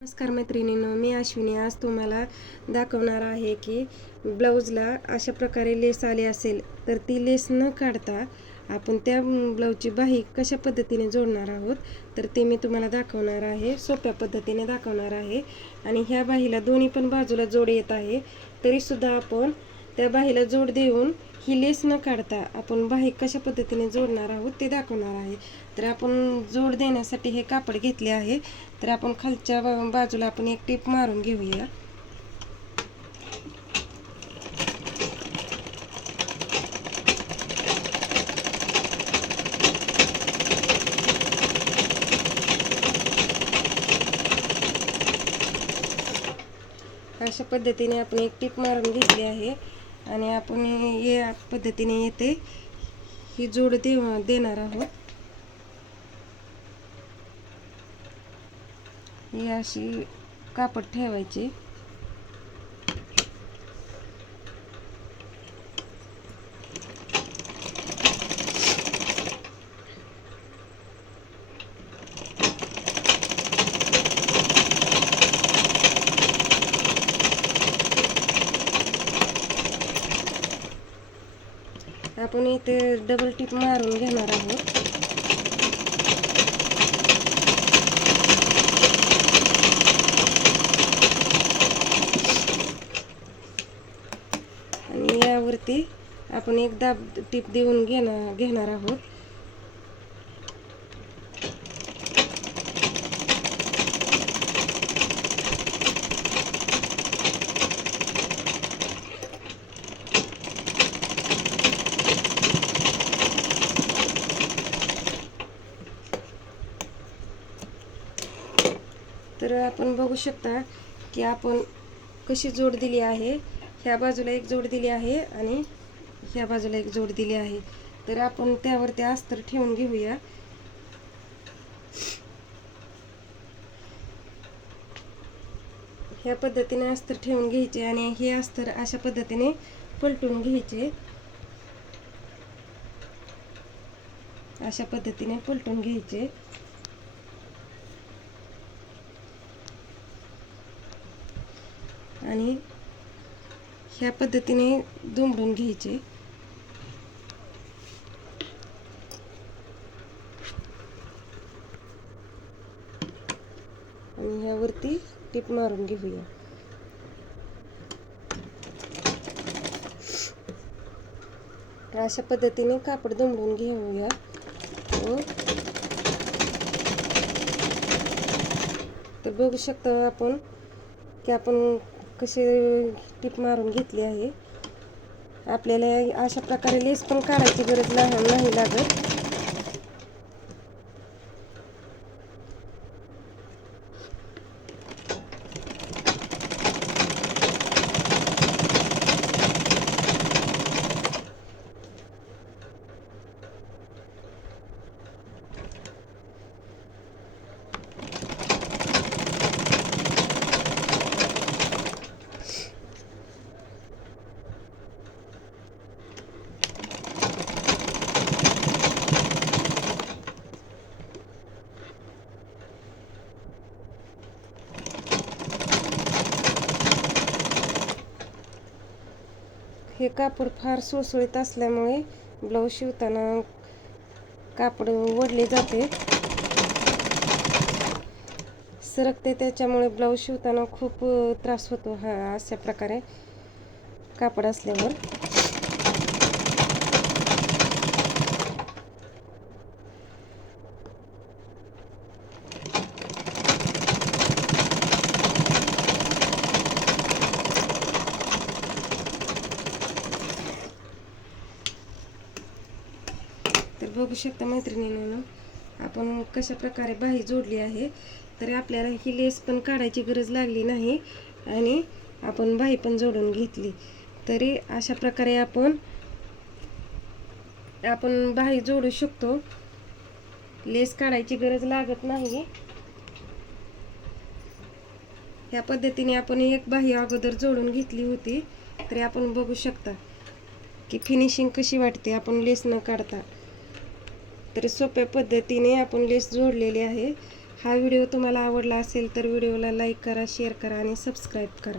नमस्कार मैत्रिणींनो, मी अश्विनी आज तुम्हाला दाखवणार आहे की ब्लाऊजला अशा प्रकारे लेस आली असेल तर ती लेस न काढता आपण त्या ब्लाऊजची बाही कशा पद्धतीने जोडणार आहोत तर ते मी तुम्हाला दाखवणार आहे. सोप्या पद्धतीने दाखवणार आहे आणि ह्या बाहीला दोन्ही पण बाजूला जोड येत आहे तरी सुद्धा आपण त्या बाहीला जोड देऊन ही लेस न काढता आपण बाही कशा पद्धतीने जोडणार आहोत ते दाखवणार आहे. तर आपण जोड देण्यासाठी हे कापड घेतले आहे. तर आपण खालच्या बाजूला आपण एक टीप मारून घेऊया. अशा पद्धतीने आपण एक टीप मारून घेतली आहे आणि आपण या पद्धतीने येते ही जोड देणार आहोत. ही अशी कापड ठेवायचे. आपण इथे डबल टिप मारून घेणार आहोत. आणि यावरती आपण एक दाब टिप देऊन घेणार आहोत. तर आपण बघू शकता की आपण कशी जोड दिली आहे. ह्या बाजूला एक जोड दिली आहे आणि ह्या बाजूला एक जोड दिली आहे. तर आपण त्यावरती अस्तर ठेवून घेऊया. ह्या पद्धतीने अस्तर ठेवून घ्यायचे आणि हे अस्तर अशा पद्धतीने पलटून घ्यायचे. अशा पद्धतीने पलटून घ्यायचे आणि ह्या पद्धतीने दुमडून घ्यायचे. आणि ह्यावरती टिप मारून घेऊया. अशा पद्धतीने कापड दुमडून घेऊया. तर बघू शकता आपण की आपण कशी टिप मारून घेतली आहे. आपल्याला अशा प्रकारे लेस पण काढायची गरज नाही लागत. हे कापड फार सुळसुळीत असल्यामुळे ब्लाऊज शिवताना कापड ओढले जाते, सरकते. त्याच्यामुळे ब्लाऊज शिवताना खूप त्रास होतो हा अशा प्रकारे कापड असल्यावर. तर बघू शकता मैत्रिणींनो, आपण कशा प्रकारे बाही जोडली आहे. तर आपल्याला ही लेस पण काढायची गरज लागली नाही आणि आपण बाही पण जोडून घेतली. तरी अशा प्रकारे आपण बाही जोडू शकतो. लेस काढायची गरज लागत नाही. ह्या पद्धतीने आपण एक बाही अगोदर जोडून घेतली होती. तरी आपण बघू शकता की फिनिशिंग कशी वाटते आपण लेस न काढता. तर सोप्या पद्धतीने आपण लेस जोडलेली आहे. हा व्हिडिओ तुम्हाला आवडला असेल तर व्हिडिओला लाईक करा, शेअर करा आणि सबस्क्राईब करा.